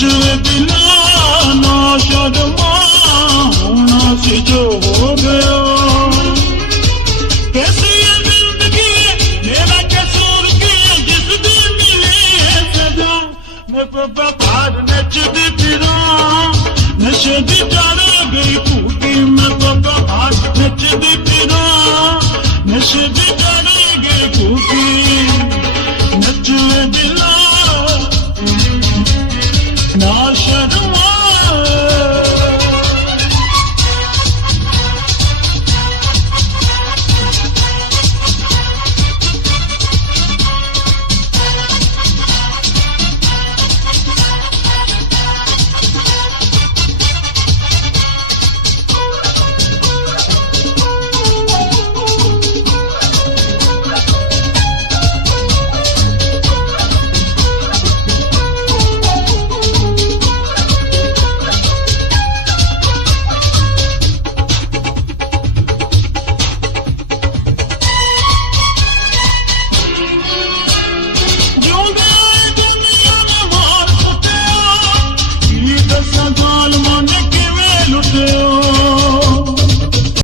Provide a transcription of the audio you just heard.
नचवे बिना ना शर्मा होना से जो हो गया कैसी ये जिंदगी मेरा कसूर की जिस दिन मिली है सजा मैं बाहर नचदी फिरा नशे दी चढ़ गई फूटी मैं बाहर नचदी फिरा नशे दी चढ़ गई फूटी